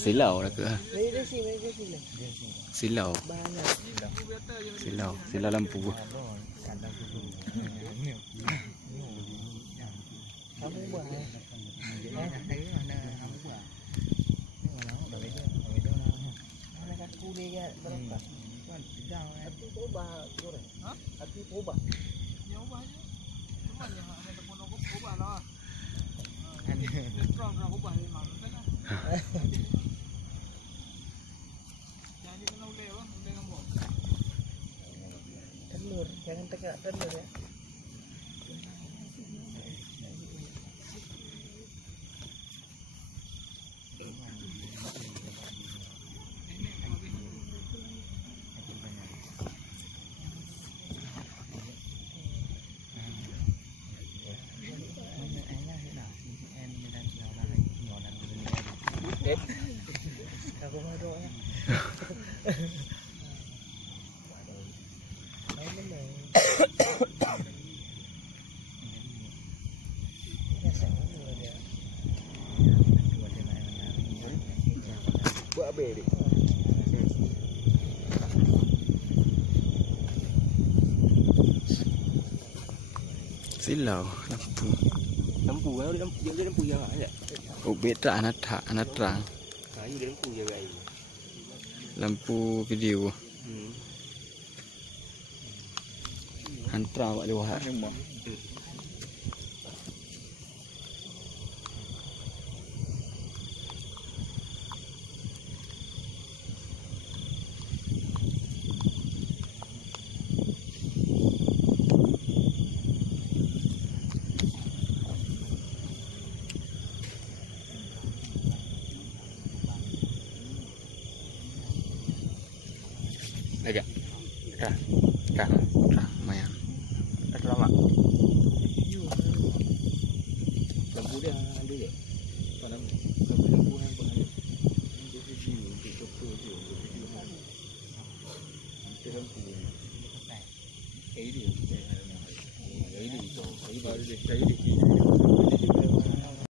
Silau dah ke? Dia sini. Silau. Banyak. Silau lampu. Kamu buat. Thấy mana kamu buat. Mana kat kuli ya berapa? Kan jauh. Hati coba goreng. Hah? Hati coba. Ya ubah aja. Cuma yang ada telepon aku coba lah. Strong aku ubah ini malu kan. Jadi kena uleh bang, uleh kamu. Telur, jangan tegak telur ya. Aku mau doa. Buat apa ni? Silau lampu. Lampu kan dia lampu yang aja. Oh beda anak terang. Kayu dia lampu je guys. Lampu video. Hantra awak lewat. Agak. Kah. Lumayan. Lama. Lampu dia ada je. Padam lampu yang pengen. Dia sisi untuk foto je. Dia lampu. Kayu dia. Kayu dia. Kayu baru dia. Kayu dia.